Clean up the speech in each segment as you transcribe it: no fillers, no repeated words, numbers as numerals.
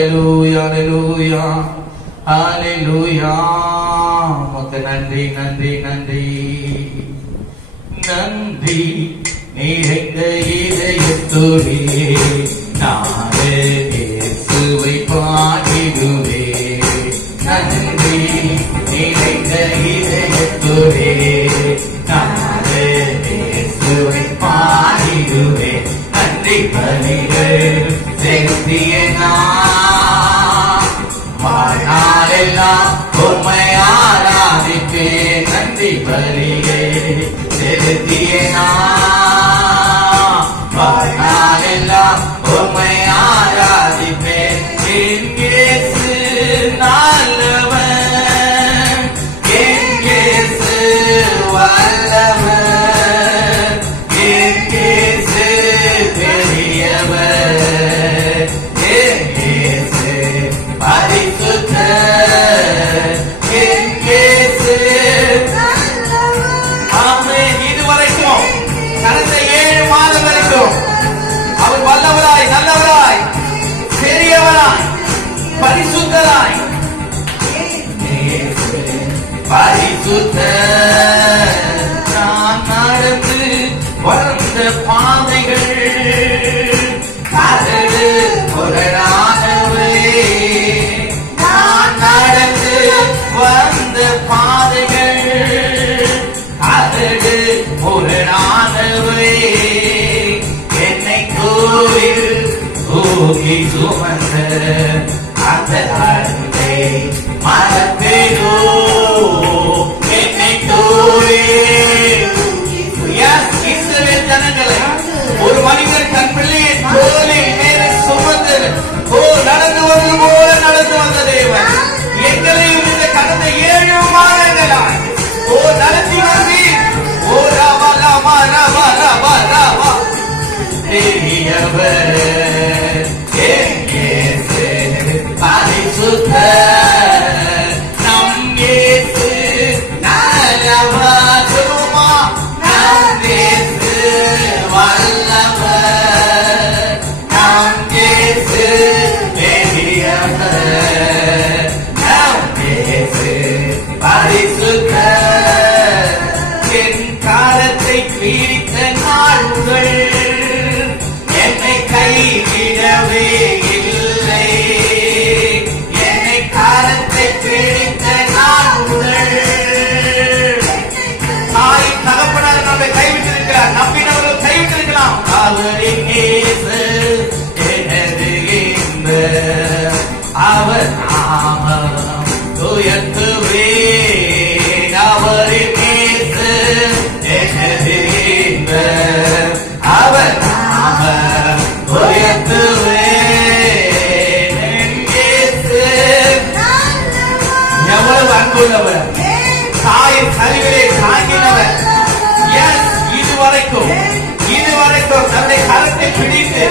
ஹalleluya ஹalleluya ஹalleluya. உமக்கு நன்றி நன்றி நன்றி நன்றி நிறைந்த இதயத்தோடே நானே இயேசுவை பாடிடுவே. நன்றி நிறைந்த இதயத்தோடே நானே இயேசுவை பாடிடுவே. நன்றி பலிகள் செலுத்திய வாழ்நாளெல்லாம் உம்மை ஆராதிப்பேன். நன்றி பலிகள் செலுத்திய வாழ்நாளெல்லாம் உம்மை ஆராதிப்பேன். என் இயேசு நல்லவன், என் இயேசு வல்லவன், என் இயேசு பெரியவர், என் இயேசு பரிசுத்தர், என் இயேசு ஆமென். இதுவரைக்கும் கடந்த 7 மாதம் வரைக்கும் அவர் வல்லவராய், நல்லவராய், பெரியவராய், பரிசுத்தராய், பரிசுத்தர். நான் நடந்து வந்த பாதைகள் கரடு முரடானவை. நான் நடந்து வந்த பாதைகள் கரடு முரடானவை. என்னை கோவில் தூக்கி சுமந்த அந்த அன்பை மறப்பேனோ. என்னை கோவில் இஸ்ரவேல் ஜனங்களை ஒரு மனிதன் தன் பிள்ளையை தோளின் மேலே சுமந்து நடந்து வந்து போல நடந்து வந்த தேவன் எங்களையும் இந்த கடந்த 7 மாதங்களாய் நடத்தி வந்தீர். ராவா ராவா ராவா ராவா ராவா பெரியவர் பரிசுத்தர். நம் இயேசு நல்லவர், சொல்லுமா, நம் இயேசு வல்லவர், நம் இயேசு பெரியவர், நம் இயேசு பரிசுத்தர். என் காலத்தை பிரித்த நாள் முதல் என்னை கைவிடவே இல்லை. என்னை காலத்தை பிரித்த நாள் முதல் தாய் தகப்பனார் நம்மை கைவிட்டிருக்கிறார், நம்பினவர்கள் கைவிட்டிருக்கலாம். அவரின் இயேசு எனது இன்பம், அவர் நாமம் உயர்த்துவேன். அவரின் இயேசு எனது இன்பம், அவர் நாமம் உயர்த்துவேன். இயேசு எவ்வளவு அன்புள்ளவர், தாயின் கருவிலே தாங்கினவர். இதுவரைக்கும் தன்னுடைய கரத்தை பிடித்து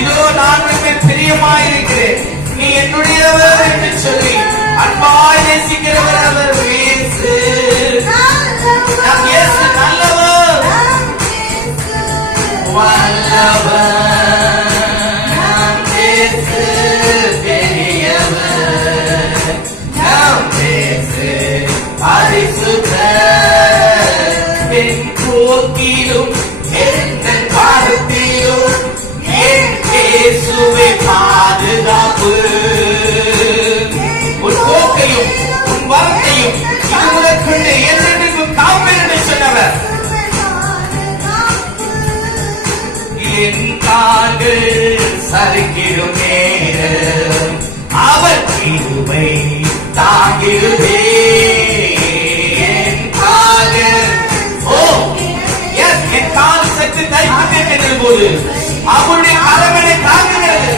இதோ நான் பிரியமாயிருக்கிறேன், நீ என்னுடையவர் என்று சொல்லி அன்பாய் நேசிக்கிறவர் அவர் இயேசு. நம் இயேசு நல்லவர், வல்லவர், நம் இயேசு பெரியவர், நம் இயேசு பரிசுத்தர். என் போக்கிலும் எந்த காலத்திலும் என் இயேசுவே பாதுகாப்பு. உன் போக்கையும் உன் வரத்தையும் இருவருக்குள்ளே என்றென்றைக்கும் காப்பேன் என்று சொன்னவர். என் கால்கள் சறுக்கிடும் நேரம் அவர் கிருபை தாங்கிடுவே. என் கால்கள் என் கால் சற்று தைப்பட்டிருக்கின்ற போது அவருடைய அரவணை தாங்குகிறது.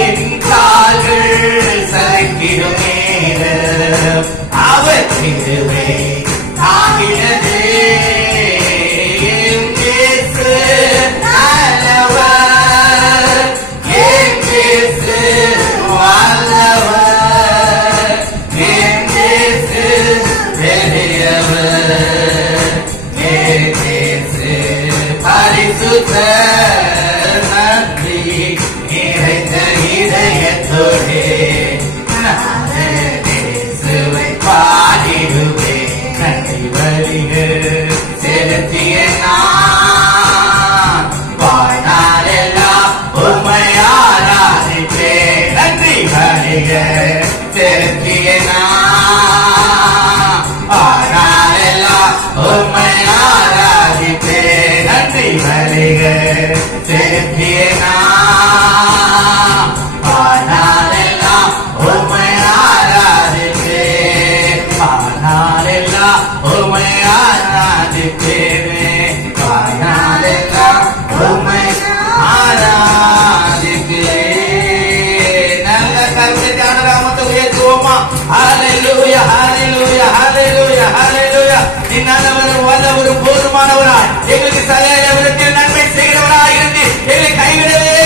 என் கால்கள் சறுக்கிடும் நேரம் அவர் கிருபை தாங்கிடுவே. நன்றி நிறைந்த இதயத்தோ ஆராதிப்பேன் வாழ்நாளெல்லாம் உம்மை ஆராதிப்பேன். நல்ல கருத்தையான நாமத்தை உயர்த்துவோமா? ஹல்லேலூயா ஹல்லேலூயா ஹல்லேலூயா ஹல்லேலூயா. நீ நல்லவரும் வல்லவரும் போதுமானவரா, எங்களுக்கு சகல விதத்தில் நன்மை செய்கிறவராய் இருந்து எங்களை கைவிடவே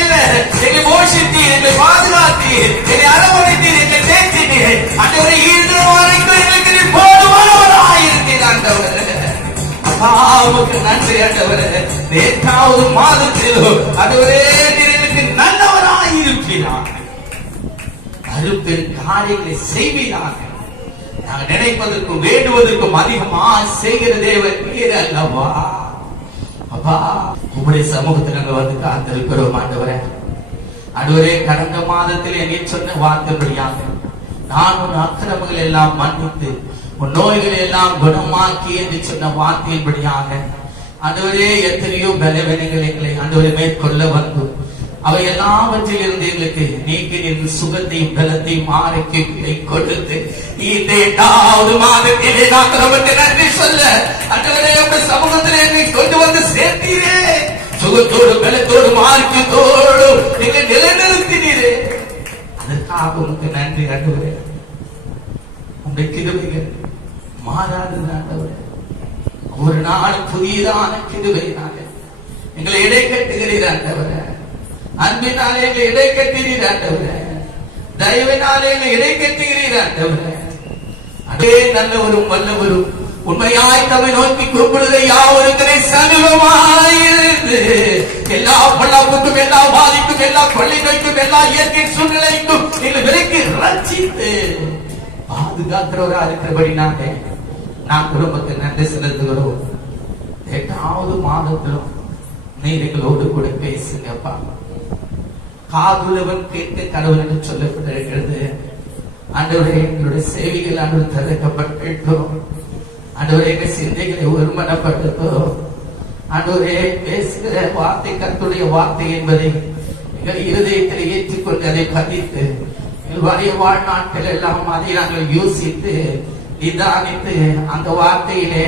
இல்லை. எங்களை போஷித்தீர், எங்களை பாதுகாத்தீர், எங்களை அரவணைத்தீர், எங்களை தேற்றினீர். ஆண்டவரே, இன்று வரைக்கும் எங்களுக்கு நீ போதுமானவராய் இருந்தீர். ஆண்டவரே, அப்பாவுக்கு நன்றி. ஆண்டவரே, 8வது மாதத்திலோ ஆண்டவரே நீர் எங்களுக்கு நல்லவராய் இருப்பீராக. அருப்பெரும் காரியங்களை செய்வீராக. நாங்கள் நினைப்பதற்கும் வேண்டுவதற்கும் அதிகமாக செய்கிற தேவன் நீர் அல்லவா? அப்பா, உங்களுடைய சமூகத்தில் நாங்கள் வந்து காத்திருக்கிறோம். ஆண்டவரே, ஆண்டவரே, கடந்த மாதத்தில் என்னை சொன்ன வார்த்தைப்படியாக நான் உன் அக்கிரமங்கள் எல்லாம் மன்னித்து உன் நோய்களை எல்லாம் குணமாக்கி என்று சொன்ன வார்த்தையின்படியாக ஆண்டவரே எத்தனையோ பலவீனங்கள் எங்களை ஆண்டவரை மேற்கொள்ள வந்து அவை எல்லாவற்றில் இருந்து எங்களுக்கு நீக்கி நின்று சுகத்தையும் பலத்தையும் ஆரோக்கியத்தை கொடுத்து இந்த 8வது மாதத்திலே நான் நமக்கு நன்றி சொல்ல ஆண்டவரே உங்கள் சமூகத்திலே என்னை கொண்டு வந்து சேர்த்தீரே. சுகத்தோடு பலத்தோடு ஆரோக்கியத்தோடு நீங்க நிலைநிறுத்தினீரே. அதற்காக உங்களுக்கு நன்றி. ஆண்டவரே, உங்களுடைய கிருபைகள் மாறாதது. ஆண்டவரே, ஒரு நாள் புதியதான கிருபையினால எங்களை இடை கட்டுகிறீர். ஆண்டவரே, அன்பினாலே எங்களை இடை கட்டுகிறீர். ஆண்டவரே, தயவினாலே எங்களை இடை கட்டுகிறீர். ஆண்டவரே, அதே நல்லவரும் வல்லவரும் உண்மையாய் தம்மை நோக்கி கூப்பிடுகிற யாவருக்கும் சமீபமாயிருந்து எல்லா பள்ளப்புக்கும் எல்லா பாதிக்கும் எல்லா கொள்ளை நோய்க்கும் எல்லா இயற்கை சூழ்நிலைக்கும் எங்களை விலைக்கு ரட்சித்து பாதுகாக்கிறவரா இருக்கிறபடினாலே நான் குடும்பத்தில் நன்றி செலுத்துகிறோம். 8வது மாதத்திலும் நீர் எங்களோடு கூட பேசுங்கப்பா. காதுலவன் கேட்க கடவுள் என்று சொல்லப்பட்டிருக்கிறது. ஆண்டவரே, எங்களுடைய சேவைகள் ஆண்டவர் திறக்கப்பட்டிருக்கிறோம். ஆண்டவரே, எங்கள் சிந்தைகளை ஒருமனப்படுத்தும். ஆண்டவரே, பேசுகிற வார்த்தை கர்த்தருடைய வார்த்தை என்பதை எங்கள் இருதயத்தில் ஏற்றுக்கொண்டு அதை பதித்து எங்களுடைய வாழ்நாட்கள் எல்லாம் அதை நாங்கள் யோசித்து நிதானித்து அந்த வார்த்தையிலே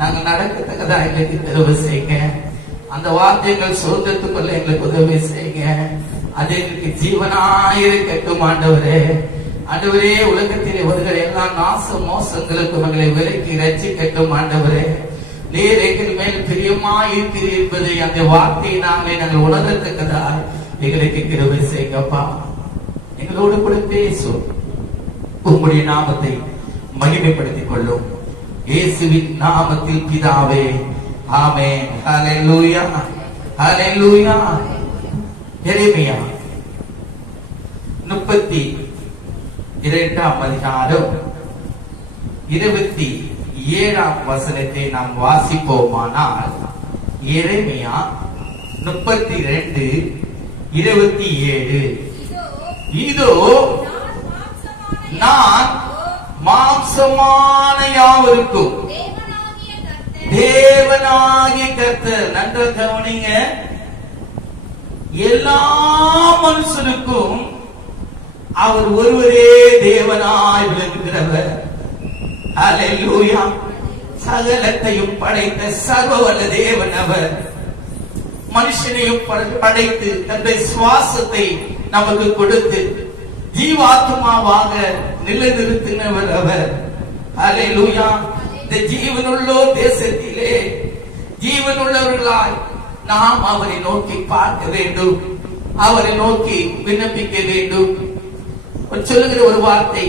நாங்கள் நடக்கத்தக்கதா எங்களுக்கு தெரிவு செய்யுங்க. அந்த வார்த்தைகள் சுதந்திரத்துக்குள்ள எங்களுக்கு உதவி செய்யுங்க. அது எங்களுக்கு ஜீவனாயிருக்கட்டும். ஆண்டவரே, ஆண்டவரே, உலகத்திலே வருகிற எல்லா நாச மோசங்களுக்கும் எங்களை விலக்கி ரட்சிக்கட்டும். ஆண்டவரே, நீர் எங்கள் மேல் பிரியமாயிருக்கிறீர் என்பதை அந்த வார்த்தையை நாங்கள் உணரத்தக்கதா எங்களுக்கு கிருபை செய்யுங்கப்பா. எங்களோடு கூட பேசும். உங்களுடைய நாமத்தை மகிமைப்படுத்திக் கொள்ளும். இயேசுவின் நாமத்தில் பிதாவே, ஆமென். ஹல்லேலூயா ஹல்லேலூயா. எரேமியா 32ஆம் அதிகாரம் 27ஆம் வசனத்தை நாம் வாசிப்போமானால், எரேமியா 32:27, இதோ நான் மாம்சமான யாவருக்கும் தேவனாகிய கர்த்தர். நன்ற கவனிங்க, எல்லா மனுஷனுக்கும் அவர் ஒருவரே தேவனாய் விளங்குகிறவர். ஹல்லேலூயா. சகலத்தையும் படைத்த சர்வவல்ல தேவன் அவர். மனுஷனையும் படைத்து தன்னுடைய சுவாசத்தை நமக்கு கொடுத்து ஜீவாத்மாவாக நிலைநிறுத்தினவர் அவர். ஹல்லேலூயா. இந்த ஜீவனுள்ளோர் தேசத்திலே ஜீவனுள்ளவர்களாய் நாம் அவரை நோக்கி பார்க்க வேண்டும், அவரை நோக்கி விண்ணப்பிக்க வேண்டும். சொல்லுகிற ஒரு வார்த்தை,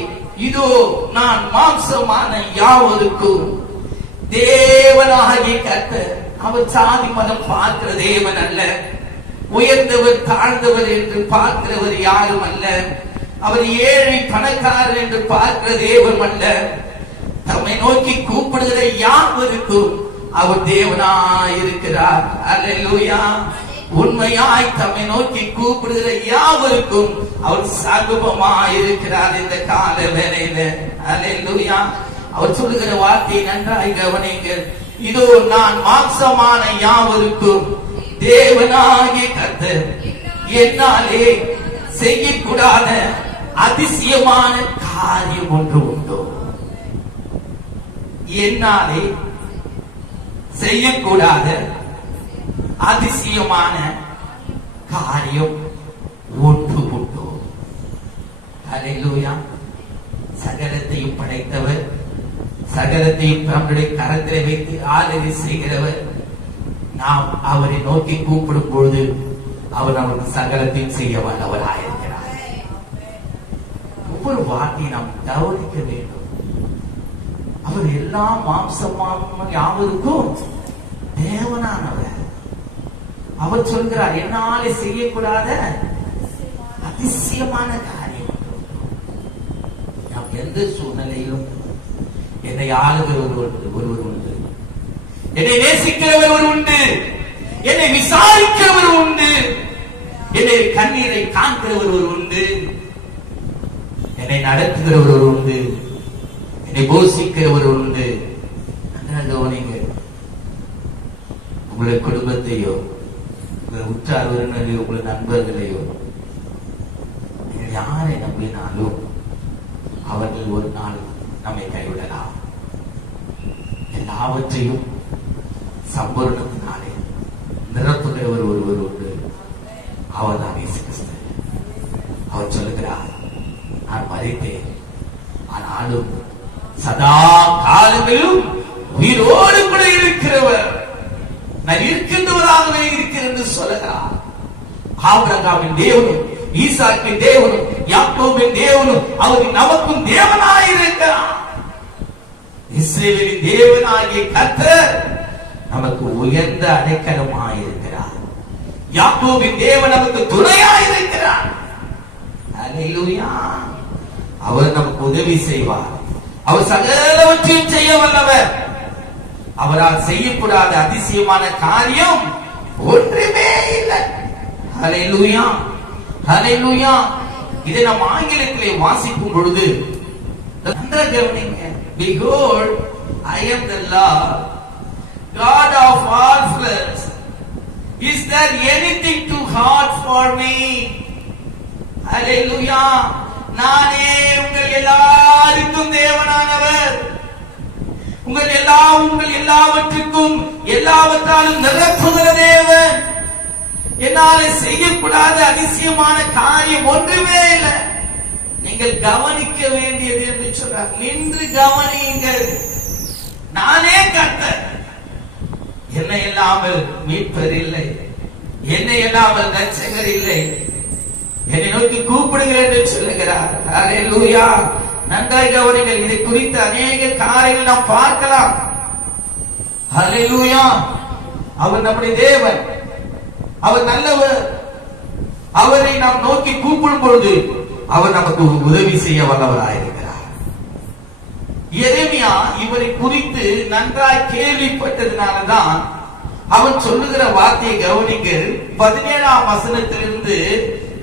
இதோ நான் மாம்சமான யாவருக்கும் தேவனாகிய கர்த்தர். அவர் சாதி மதம் பார்க்கிற தேவன் அல்ல. உயர்ந்தவர் தாழ்ந்தவர் என்று பார்க்கிறவர் யாரும் அல்ல. அவர் ஏழை பணக்காரர் என்று பார்க்கிற தேவன் அல்ல. தம்மை நோக்கி கூப்பிடுகிற யாவருக்கும் அவர் தேவனாயிருக்கிறார். அல்லேலூயா. உண்மையாய் தம்மை நோக்கி கூப்பிடுகிற யாவருக்கும் அவர் சமீபமாயிருக்கிறார் இந்த கால வேளையில. அல்லேலூயா. அவர் சொல்லுகிற வார்த்தையை நன்றாய் கவனிங்கள். இதோ நான் மாம்சமான யாவருக்கும் தேவனாகிய கர்த்தர். என்னாலே செய்யக்கூடாத அதிசயமான காரியம் ஒன்று உண்டோ? என்னாலே செய்யக்கூடாத அதிசயமான காரியம் ஒன்று உண்டு. ஹல்லேலூயா. சகலத்தையும் படைத்தவர், சகலத்தையும் நம்முடைய கரத்திலே வைத்து ஆளுகை செய்கிறவர். நாம் அவரை நோக்கி கூப்பிடும் பொழுது அவர் நமக்கு சகலத்தையும் செய்ய வல்லவராயிருக்கிறார். ஒவ்வொரு வார்த்தையை நாம் கவனிக்க வேண்டும். அவர் எல்லா மாம்சமான யாவருக்கும் தேவனானவர். அவர் சொல்கிறார், என்னாலே செய்யக்கூடாத அதிசயமான காரியம். நாம் எந்த சூழ்நிலையிலும் என்னை ஆளுகிறவர் ஒருவர் உண்டு, என்னை நேசிக்கிறவர் ஒரு உண்டு, என்னை விசாரிக்கிறவர் உண்டு, என்னை கண்ணீரை காண்கிறவர் ஒரு உண்டு, என்னை நடத்துகிறவர் ஒரு உண்டு, என்னை போஷிக்கிறவர் உண்டு. கவனிங்க, உங்களுடைய குடும்பத்தையோ, உங்கள் உற்றார் உறவினரையோ, உங்கள் நண்பர்களையோ நீங்கள் யாரை நம்பினாலும் அவர்கள் ஒரு நாள் நம்மை கைவிடலாம். எல்லாவற்றையும் சம்பூர்ணத்தினாலே நிரப்புகிறவர் ஒருவர் உண்டு. அவர் தான் இயேசு கிறிஸ்து. அவர் சொல்லுகிறார், நான் மரித்தேன், ஆனாலும் சதா காலங்களிலும் உயிரோடு கூட இருக்கிறவர், நான் இருக்கின்றவராகவே இருக்கிறேன் என்று சொல்லுகிறார். ஆபிரகாமின் தேவனும், ஈசாக்கின் தேவனும், யாக்கோபின் தேவனும் அவர் நமக்கும் தேவனாயிருக்கிறார். இஸ்ரவேலின் தேவனாகிய கர்த்தர் நமக்கு உயர்ந்த அடைக்கலமாயிருக்கிறார். யாக்கோபின் தேவன் நமக்கு துணையாயிருக்கிறார். அல்லேலூயா. அவர் நமக்கு உதவி செய்வார். அவர் சகலவற்றையும் செய்ய வல்லவர். அவரால் செய்யக்கூடாத அதிசயமான காரியம் ஒன்றுமே இல்லை. ஹல்லேலூயா, ஹல்லேலூயா. இதை நாம் ஆங்கிலத்திலே வாசிக்கும் பொழுது நன்றாக கவனிங்க. Behold, I am the Lord, God of all flesh. Is there anything too hard for me? Hallelujah. நானே உங்கள் எல்லாருக்கும் தேவனானவர், உங்கள் எல்லாவற்றுக்கும் எல்லாவற்றாலும் நிரப்புகிற தேவன். என்னாலே செய்யக்கூடாத அதிசயமான காரியம் ஒன்றுமே இல்லை. நீங்கள் கவனிக்க வேண்டியது என்று சொல்றார். நின்று கவனியுங்கள். நானே கர்த்தர், என்னை இல்லாமல் மீட்பர் இல்லை, என்னை இல்லாமல் ரட்சகர் இல்லை. என்னை நோக்கி கூப்பிடுங்கள் என்று சொல்லுகிறார். ஹல்லேலூயா. நன்றாக கவனிங்கள். இதை குறித்து அநேக காரியங்கள் நாம் பார்க்கலாம். ஹல்லேலூயா. அவர் நம்முடைய தேவன், அவர் நல்லவர். அவரை நாம் நோக்கி கூப்பிடும் பொழுது அவர் நமக்கு உதவி செய்ய வல்லவராயிருக்கிறார். எரேமியா இவரை குறித்து நன்றாய் கேள்விப்பட்டதுனாலதான் அவன் சொல்லுகிற வார்த்தையை கவனிங்கள். 17ஆம் வசனத்திலிருந்து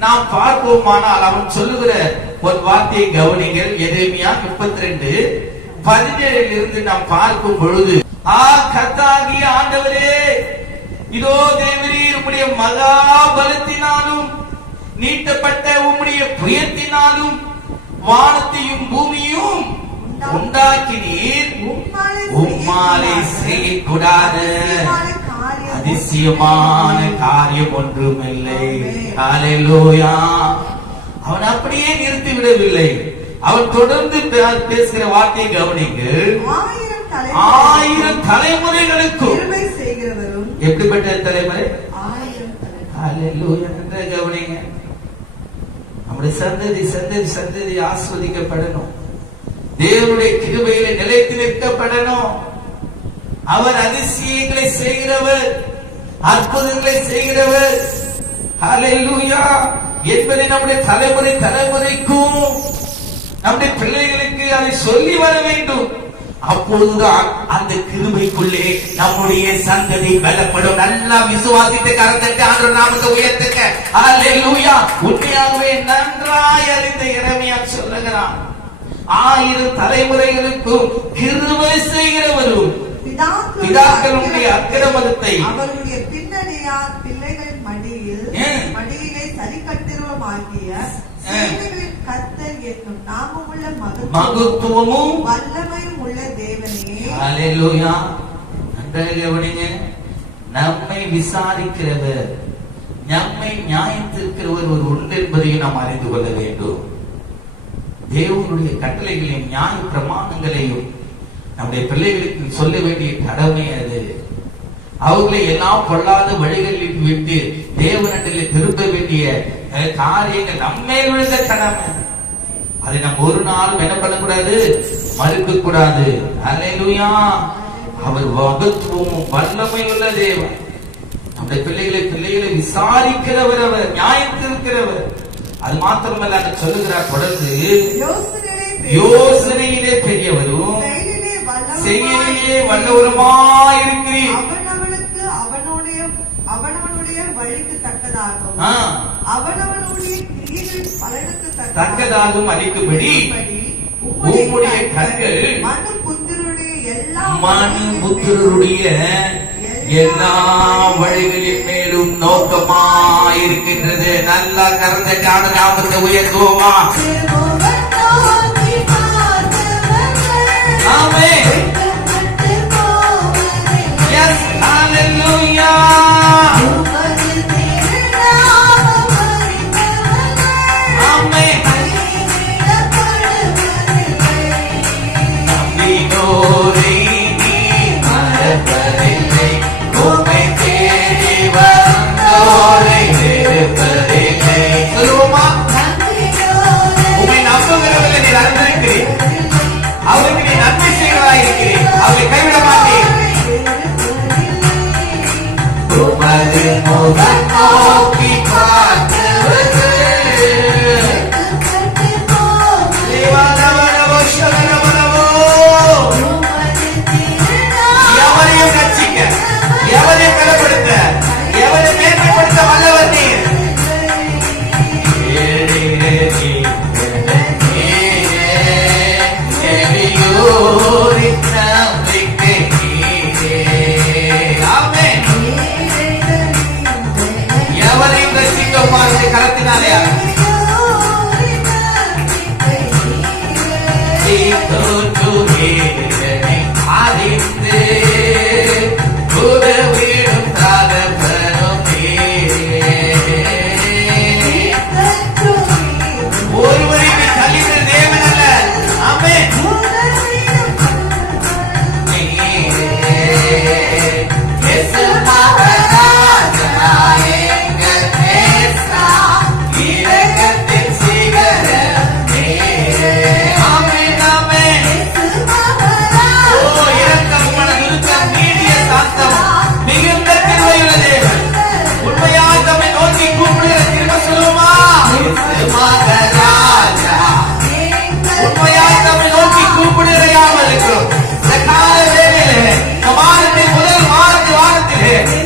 நாம் பார்ப்போமானால் அவன் சொல்லுகிற ஒரு வார்த்தையை கவனிங்கள். எரேமியா 32:17 நாம் பார்க்கும் பொழுது, கர்த்தாகிய ஆண்டவரே, இதோ தேவரீர் உம்முடைய மகா பலத்தினாலும் நீட்டப்பட்ட உம்முடைய புயத்தினாலும் வானத்தையும் பூமியும் உண்டாக்கினீர். உம்மாலே செய்யக்கூடாத அதிசயமான காரியம் ஒன்றுமில்லை. ஹல்லேலூயா. அவன் அப்படியே நிறுத்தி விடவில்லை. அவன் தொடர்ந்து பேசுகிற வார்த்தையை கவனிங்கள். 1000 தலைமுறைகளுக்கும் எப்படிப்பட்ட தலைமுறை? 1000. ஹல்லேலூயா. கவனிங்க. நம்முடைய சந்ததி ஆஸ்வதிக்கப்படணும். தேவனுடைய கிருபையிலே நிலைத்து நிற்கப்படணும். அவர் அதிசயங்களை செய்கிறவர், அற்புதங்களை செய்கிறவர். ஹல்லேலூயா என்பதை நம்முடைய தலைமுறைக்கும் நம்முடைய பிள்ளைகளுக்கு அதை சொல்லி வர வேண்டும். அப்பொழுதுதான் அந்த கிருபைக்குள்ளே நம்முடைய சந்ததி பலப்படும். நல்லா விசுவாசித்த கரத்தட்டு ஆண்டவர் நாமத்தை உயர்த்துங்க. ஹல்லேலூயா. உண்மையாகவே நன்றாய் அறிந்த எரேமியா சொல்லுகிறான், 1000 தலைமுறைகளுக்கும் கிருபை செய்கிறவரும் பிதாக்களுடைய அக்கிரமத்தை அவருடைய பின்னணியார் பிள்ளைகளின் மடியிலே சரி கட்டுவமாகிய சேனைகளின் கர்த்தர் என்னும் நாமமுள்ள மகத்துவமும் வல்லமையும் உள்ள தேவனே. ஹல்லேலூயா. நன்றாக கவனிங்க. நம்மை விசாரிக்கிறவர், நம்மை நியாயத்திருக்கிறவர் ஒரு உண்டு என்பதையும் நாம் அறிந்து கொள்ள வேண்டும். தேவனுடைய கட்டளைகளையும் நியாய பிரமாணங்களையும் நம்முடைய பிள்ளைகளுக்கு சொல்ல வேண்டிய கடமை அது. அவர்களை எல்லாம் பொல்லாத வழிகளில் விட்டு தேவனிடத்தில் திரும்ப வேண்டிய காரியங்கள் நம்மை விழுந்த கடமை. அதை நம்ம ஒரு நாளும் என்ன பண்ணக்கூடாது, மறுக்க கூடாது. அல்லேலூயா. அவர் மகத்துவமும் வல்லமை உள்ள தேவன். நம்முடைய பிள்ளைகளை விசாரிக்கிறவர், அவர் நியாயத்திருக்கிறவர். அது மாத்திரமல்ல, அங்க சொல்லுகிறார் தொடர்ந்து, யோசனையிலே பெரியவரும் செயலிலே வல்லவருமாயிருக்கிறீர். அவனவனுடைய வழிக்கு தக்கதாகவும் அவனவனுடைய கிரியைகளின் பலனுக்கு தக்கதாகவும் அளிக்கும்படி உம்முடைய கண்கள் மனுபுத்திரருடைய எல்லா வழிகளின் மேலும் நோக்கமாயிருக்கின்றது. நல்லா கறந்த ஞான நாமத்தை உயர்த்துவோமா? ஆமென். Yes, hallelujah. Amen. நம்பினோரை நீ மறப்பதில்லை, உம்மை தேடி வந்தோரை வெறுப்பதில்லை. சொல்லுவோமா? உம்மை நம்புகிறவர்களை நீர் அறிந்திருக்கிறீர். அவருக்கு நீ நன்மை செய்வதாயிருக்கிறீர். அவரை கைவிட மாட்டேன். உமது முகம் நோக்கி பார்த்தவர்கள் எவரையும் ரட்சிக்க, எவரையும் பலப்படுத்த, எவரையும் மேன்மைப்படுத்த வல்லவர் நீர். எவரையும் ரட்சிக்க பாருங்க கரத்தினாலே. அறிந்து உதவிடும் தகப்பனும் ஒருவருக்கு கலிந்த தேவன் அல்ல. ஆமென்.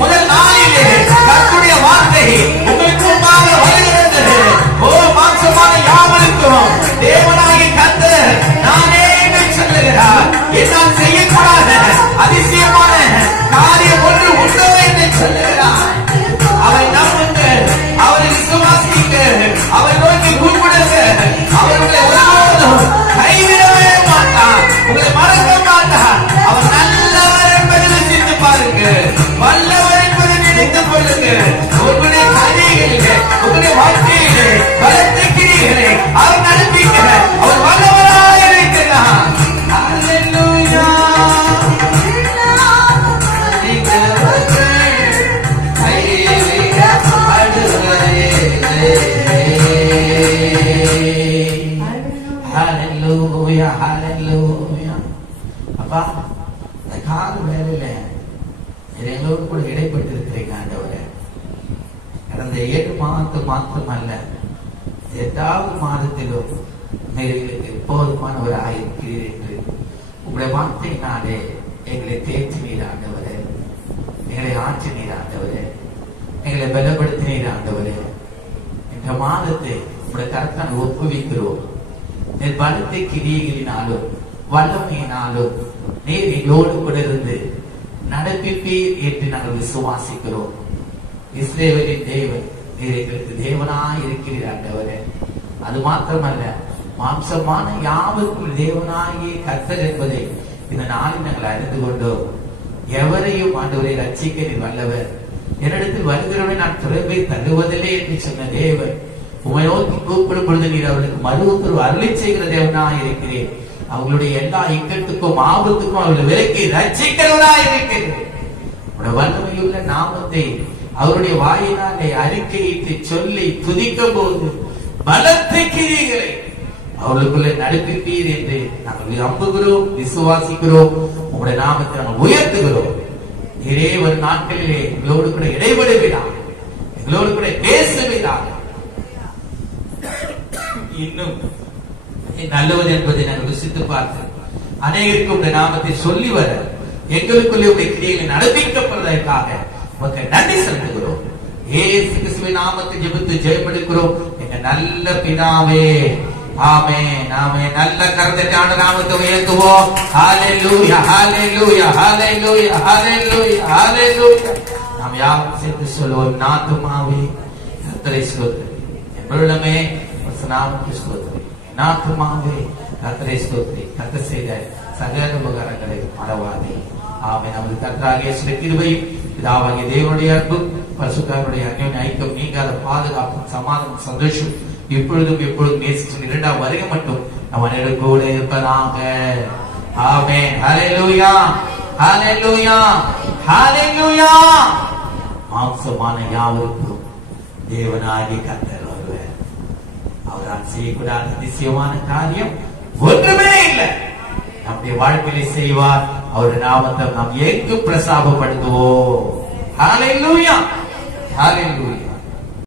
முதல் நாளிலே கர்த்தருடைய வார்த்தை உங்களுக்கு முன்பாக வருகிறது. ஓ மாம்சமான யாவருக்கும் தேவனாகிய கர்த்தர் நானே என்று சொல்லுகிறார். என்னால் செய்யக்கூடாத அதிசயமான காரியம் ஒன்று உண்டோ என்று சொல்லுகிறார். அவரை நம்புங்க, அவரை விசுவாசிங்க, அவரை நோக்கி கூப்பிடுங்க. அவர்களை ஒருபோதும் கைவிடவே மாட்டார், உங்களை மறக்க மாட்டார். அவர் நல்லவர் என்பதை சிந்து பாருங்க, வல்லவர் என்பதை நினைத்துக் கொள்ளுங்க. உங்களுடைய காரியங்களிலே, உங்களுடைய வாழ்க்கையிலே, பலத்த கிரிகளை அவர் நடப்பிக்க அவர் வல்லவராக இருக்கிறார். அல்லேலூயா. ஹalleluya, ஹalleluya. அப்பா, இந்த கால வேளையில எங்களோடு கூட இடைப்பட்டு இருக்கிறீங்க ஆண்டவரே. கடந்த 7 மாதம் மாத்திரமல்ல, 8வது மாதத்திலும் எங்களுக்கு போதுமானவராக இருக்கிறீர் என்று உங்களுடைய வார்த்தையினாலே எங்களை தேற்றினீர் ஆண்டவரே. எங்களை ஆற்றினீர் ஆண்டவரே. எங்களை பலப்படுத்தினீர் ஆண்டவரே. இந்த மாதத்தை உங்களுடைய கருத்தால் ஒப்புவிக்கிறோம். நீர் பலத்த கிரியைகளினாலும் வல்லமையினாலும் நீர் எங்களோடு கூட இருந்து நடப்பிப்பீர் என்று நாங்கள் விசுவாசிக்கிறோம். இஸ்ரவேலின் தேவன் நீர் எங்களுக்கு தேவனாய் இருக்கிறீர் ஆண்டவரே. அது மாத்திரமல்ல, மாம்சமான யாவருக்கும் தேவனாகிய கர்த்தர் என்பதை இந்த நாளில் நாங்கள் அறிந்து கொண்டோம். எவரையும் ஆண்டவரை ரட்சிக்க நீர் வல்லவர். என்னிடத்தில் வருகிறவரை நான் துறவை தள்ளுவதில்லை என்று சொன்ன தேவன், உமை நோக்கி கூப்பிடும் பொழுது நீர் அவர்களுக்கு மறு உத்தரவு அருளி செய்கிற தேவனாய் இருக்கிறேன். அவங்களுடைய எல்லா இக்கட்டுக்கும் ஆபத்துக்கும் அவர்களை விலக்கி ரட்சிக்கிறவனாய் இருக்கிறேன். உடைய வல்லமையுள்ள நாமத்தை அவருடைய வாயினாலே அறிக்கையிட்டு சொல்லி துதிக்கும் போது பலத்த கிரியைகளை அவர்களுக்குள்ள நடப்பிப்பீர் என்று நாங்கள் நம்புகிறோம், விசுவாசிக்கிறோம். உங்களுடைய நாமத்தை நாங்கள் உயர்த்துகிறோம். இதே ஒரு நாட்களிலே எங்களோடு கூட இடைபடுகிறார், எங்களோடு கூட பேசுகிறார். இன்னும் நல்லவது என்பதை நாங்கள் ருசித்து பார்த்து அநேகருக்கு உடைய நாமத்தை சொல்லி வர எங்களுக்குள்ளே உடைய கிரியைகளை நடப்பிக்கப்படுவதற்காக உமக்கு நன்றி செலுத்துகிறோம். இயேசு கிறிஸ்துவின் நாமத்தை ஜெபித்து ஜெயமெடுக்கிறோம் எங்க நல்ல பிதாவே. ஆமென் ஆமென். நல்ல கரத்தட்டான நாமத்தை உயர்த்துவோம். ஹalleluya ஹalleluya ஹalleluya ஹalleluya ஹalleluya. நாம் யாவும் சேர்ந்து சொல்லுவோம், நாத்துமாவே கர்த்தரை ஸ்தோத்திரி, என் உள்ளமே அவர் நாமத்தை ஸ்தோத்திரி, நாத்துமாவே கர்த்தரை ஸ்தோத்திரி, கர்த்தர் செய்த சகல உபகாரங்களை மறவாதே. ஆமென். நமது கர்த்தராகிய இயேசுவின் கிருபையும் பிதாவாகிய தேவனுடைய அன்பும் பரிசுத்தருடைய அன்யோன்ய ஐக்கியம், நீங்காத பாதுகாப்பும் சமாதானம் சந்தோஷம் இப்பொழுதும் எப்பொழுதும் நேசிக்கும் இரண்டாம் வருகை மட்டும் நம் அனைவரும் கூட இருப்பதாக. ஆமென். ஹalleluya ஹalleluya ஹalleluya. மாம்சமான யாவருக்கும் தேவனாகிய கர்த்தர் ஒருவர். அவரால் செய்யக்கூடாத அதிசயமான காரியம் ஒன்றுமே இல்லை. நம்முடைய வாழ்க்கையை செய்வார். அவருடைய நாமத்தை நாம் எங்கும் பிரசாபப்படுத்துவோம். ஹalleluya ஹalleluya.